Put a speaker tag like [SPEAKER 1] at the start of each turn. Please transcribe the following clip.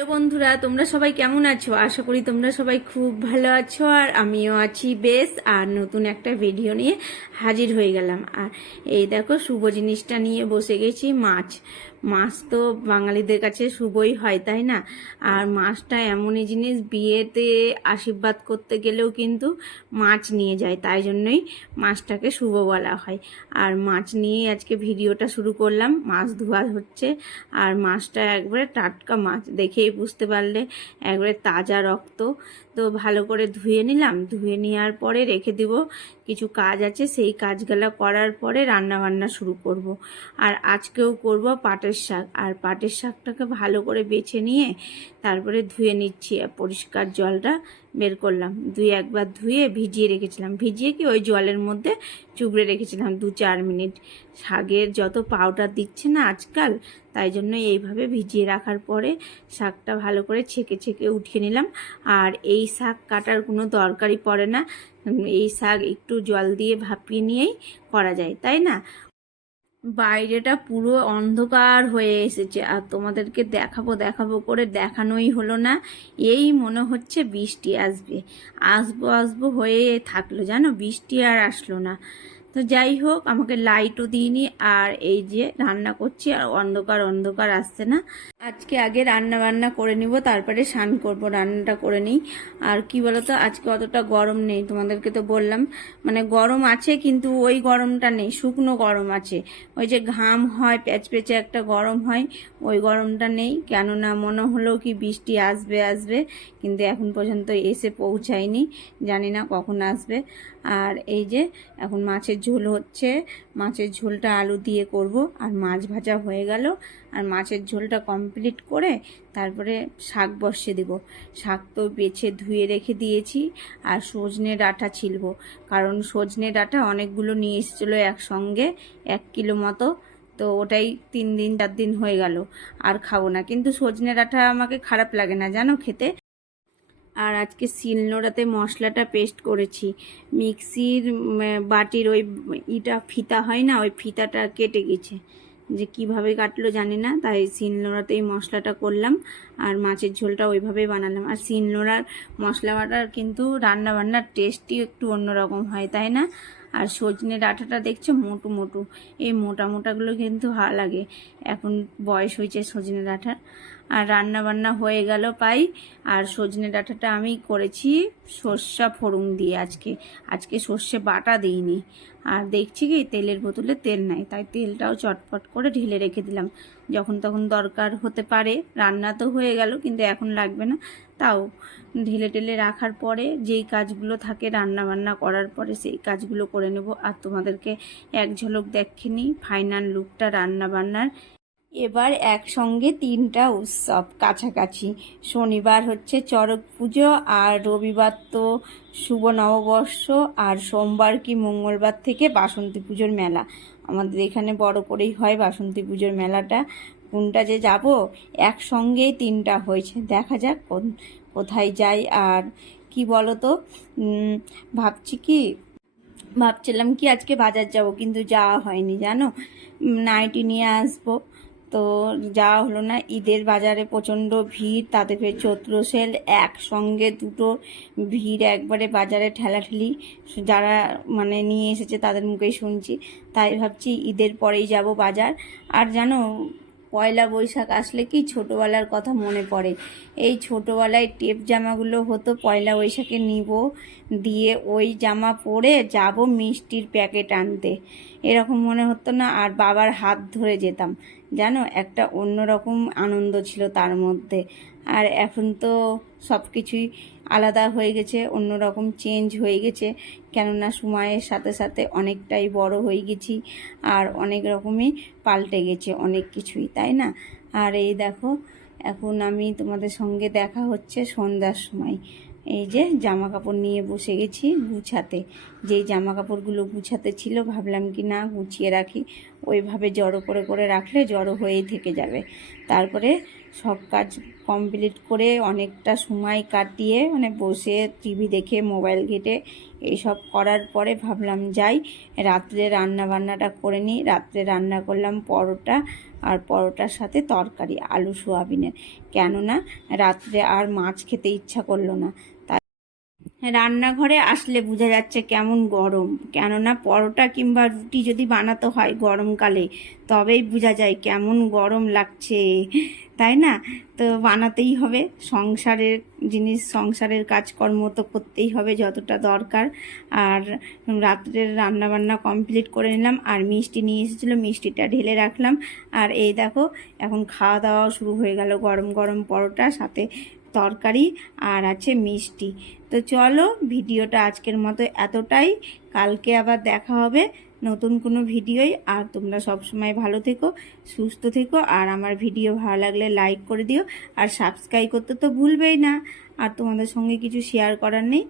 [SPEAKER 1] Hello বন্ধুরা, তোমরা সবাই কেমন আছো? আশা করি তোমরা সবাই খুব ভালো আছো আর আমিও আছি বেশ, আর নতুন একটা ভিডিও নিয়ে হাজির হয়ে গেলাম। আর এই দেখো, শুভ জিনিসটা নিয়ে বসে গেছি, মাছ। মাছ তো বাঙালিদের কাছে শুভই হয়, তাই না? আর মাছটা এমনই জিনিস, বিয়েতে আশীর্বাদ করতে গেলেও কিন্তু মাছ নিয়ে যায়, তাই জন্যই মাছটাকে শুভ বলা হয়। আর মাছ নিয়ে আজকে ভিডিওটা শুরু করলাম, মাছ ধোয়া হচ্ছে। আর মাছটা একবারে টাটকা মাছ, দেখেই বুঝতে পারলে একবারে তাজা রক্ত। তো ভালো করে ধুয়ে নিলাম। ধুয়ে নেওয়ার পরে রেখে দিব কিছু কাজ আছে। সেই কাজগুলো করার পরে রান্না বান্না শুরু করব। আর আজকেও করব পাটের শাক। আর পাটের শাকটাকে ভালো করে বেছে নিয়ে তারপরে ধুয়ে নিচ্ছি। পরিষ্কার জলটা বের করলাম। দুই একবার ধুয়ে ভিজিয়ে রেখেছিলাম। ভিজিয়ে কি ওই জলের মধ্যে চুবড়ে রেখেছিলাম দু চার মিনিট। শাকের যত পাউডার দিচ্ছে না আজকাল, তাই জন্য এইভাবে ভিজিয়ে রাখার পরে শাকটা ভালো করে ছেঁকে ছেঁকে উঠিয়ে নিলাম। আর এই শাক কাটার কোনো দরকারই পড়ে না। এই শাক একটু জল দিয়ে ভাপিয়ে নিয়েই করা যায়, তাই না? বাইরেটা পুরো অন্ধকার হয়ে এসেছে আর তোমাদেরকে দেখাবো দেখাবো করে দেখানোই হলো না। এই মনে হচ্ছে বৃষ্টি আসবে। আসব আসব হয়ে থাকল, জানো? বৃষ্টি আর আসলো না। তো যাই হোক, আমাকে লাইটও দিইনি আর এই যে রান্না করছি আর অন্ধকার অন্ধকার আসছে না। আজকে আগে রান্না বান্না করে নিব, তারপরে স্নান করব, রান্নাটা করে নিই। আর কি বলতো, আজকে অতটা গরম নেই, তোমাদেরকে তো বললাম। মানে গরম আছে, কিন্তু ওই গরমটা নেই, শুকনো গরম আছে। ওই যে ঘাম হয়, প্যাচ পেঁচে একটা গরম হয়, ওই গরমটা নেই। কেননা মনে হলো কি বৃষ্টি আসবে আসবে, কিন্তু এখন পর্যন্ত এসে পৌঁছায়নি। জানি না কখন আসবে। আর এই যে এখন মাছের ঝোল হচ্ছে। মাছের ঝোলটা আলু দিয়ে করব। আর মাছ ভাজা হয়ে গেল। আর মাছের ঝোলটা কমপ্লিট করে তারপরে শাক বসিয়ে দেব। শাক তো বেছে ধুয়ে রেখে দিয়েছি। আর সজনে ডাঁটা ছিলব। কারণ সজনে ডাঁটা অনেকগুলো নিয়ে এসেছিল একসঙ্গে, এক কিলো মতো। তো ওটাই তিন দিন, চার দিন হয়ে গেল। আর খাব না। কিন্তু সজনে ডাঁটা আমাকে খারাপ লাগে না। জানো খেতে? আর আজকে শিলনোড়াতে মশলাটা পেস্ট করেছি। মিক্সির বাটির ওই ইটা ফিতা হয় না, ওই ফিতাটা কেটে গেছে। যে কীভাবে কাটলো জানি না, তাই শিলনোড়াতেই মশলাটা করলাম আর মাছের ঝোলটা ওইভাবেই বানালাম। আর শিলনোড়ার মশলা বাটার কিন্তু রান্নাবান্নার টেস্টই একটু অন্যরকম হয়, তাই না? আর সজনে ডাঁটাটা দেখছ? মোটু মোটু। এই মোটা, মোটাগুলো কিন্তু ভালো লাগে। এখন বয়স হয়েছে সজনে ডাঁটার। আর রান্না বান্না হয়ে গেল পাই। আর সজনে ডাঁটাটা আমি করেছি সর্ষা ফোড়ন দিয়ে আজকে। আজকে সর্ষে বাটা দিইনি। আর দেখছি কি, তেলের বোতলে তেল নাই। তাই তেলটাও চটপট করে ঢেলে রেখে দিলাম। যখন তখন দরকার হতে পারে। রান্না তো হয়ে গেল, কিন্তু এখন লাগবে না। তাও। ঢেলে টেলে রাখার পরে যেই কাজগুলো থাকে রান্না বান্না করার পরে সেই কাজগুলো করে নেব। আর তোমাদেরকে এক ঝলক দেখেনি ফাইনাল লুকটা রান্না বান্নার। এবার একসঙ্গে তিনটা উৎসব কাছাকাছি। শনিবার হচ্ছে চড়ক পুজো আর রবিবার তো শুভ নববর্ষ আর সোমবার কি মঙ্গলবার থেকে বাসন্তী পুজোর মেলা। আমাদের এখানে বড় করেই হয় বাসন্তী পুজোর মেলাটা। কোনটা যে যাব? একসঙ্গেই তিনটা হয়েছে। দেখা যাক কোন, কোথায় যাই আর কি বলো তো ভাবছি কি? ভাবছিলাম কি আজকে বাজার যাব, কিন্তু যাওয়া হয়নি, জানো? নাইটি নিয়ে আসব। তো যাওয়া হলো না। ঈদের বাজারে প্রচণ্ড ভিড়, তাতে ফের চৈত্র সেল একসঙ্গে দুটো ভিড়, একবারে বাজারে ঠেলাঠেলি। যারা মানে নিয়ে এসেছে তাদের মুখেই শুনছি। তাই ভাবছি ঈদের পরেই যাব বাজার। আর জানো পয়লা বৈশাখ আসলে কি ছোটোবেলার কথা মনে পড়ে? এই ছোটোবেলায় টেপ জামাগুলো হতো, পয়লা বৈশাখে নিব, দিয়ে ওই জামা পরে যাব মিষ্টির প্যাকেট আনতে। এরকম মনে হতো না, আর বাবার হাত ধরে যেতাম। জানো, একটা অন্যরকম আনন্দ ছিল তার মধ্যে। আর এখন তো সব কিছুই আলাদা হয়ে গেছে, অন্যরকম চেঞ্জ হয়ে গেছে। কেননা সময়ের সাথে সাথে অনেকটাই বড় হয়ে গেছি আর অনেক রকমই পাল্টে গেছে অনেক কিছুই, তাই না? আর এই দেখো, এখন আমি তোমাদের সঙ্গে দেখা হচ্ছে সন্ধ্যার সময়। এই যে জামা কাপড় নিয়ে বসে গেছি গুছাতে। যেই জামা কাপড়গুলো গুছাতে ছিল ভাবলাম কি না গুছিয়ে রাখি। ওইভাবে জড়ো করে করে রাখলে জড়ো হয়েই থেকে যাবে। তারপরে সব কাজ কমপ্লিট করে অনেকটা সময় কাটিয়ে মানে বসে টিভি দেখে মোবাইল ঘেটে এইসব করার পরে ভাবলাম যাই, রাত্রে রান্না বান্নাটা করে নিই। রাত্রে রান্না করলাম পরোটা আর পরোটার সাথে তরকারি, আলু, সোয়াবিনের। কেননা রাত্রে আর মাছ খেতে ইচ্ছা করল না। তাই রান্নাঘরে আসলে বোঝা যাচ্ছে কেমন গরম। কেননা পরোটা কিংবা রুটি যদি বানাতে হয় গরমকালে, তবেই বোঝা যায় কেমন গরম লাগছে। তাই না? তো বানাতেই হবে। সংসারের জিনিস, সংসারের কাজকর্ম তো করতেই হবে যতটা দরকার। আর রাত্রের রান্না বান্না কমপ্লিট করে নিলাম আর মিষ্টি নিয়ে এসেছিল, মিষ্টিটা ঢেলে রাখলাম। আর এই দেখো, এখন খাওয়া দাওয়া শুরু হয়ে গেল গরম গরম পরোটা, সাথে তরকারি আর আছে মিষ্টি। তো চলো ভিডিওটা আজকের মতো এতটাই। কালকে আবার দেখা হবে নতুন কোনো ভিডিওই। আর তোমরা সব সময় ভালো থেকো, সুস্থ থেকো। আর আমার ভিডিও ভালো লাগলে লাইক করে দিও। আর সাবস্ক্রাইব করতে তো ভুলবেই না। আর তোমাদের সঙ্গে কিছু শেয়ার করার নেই।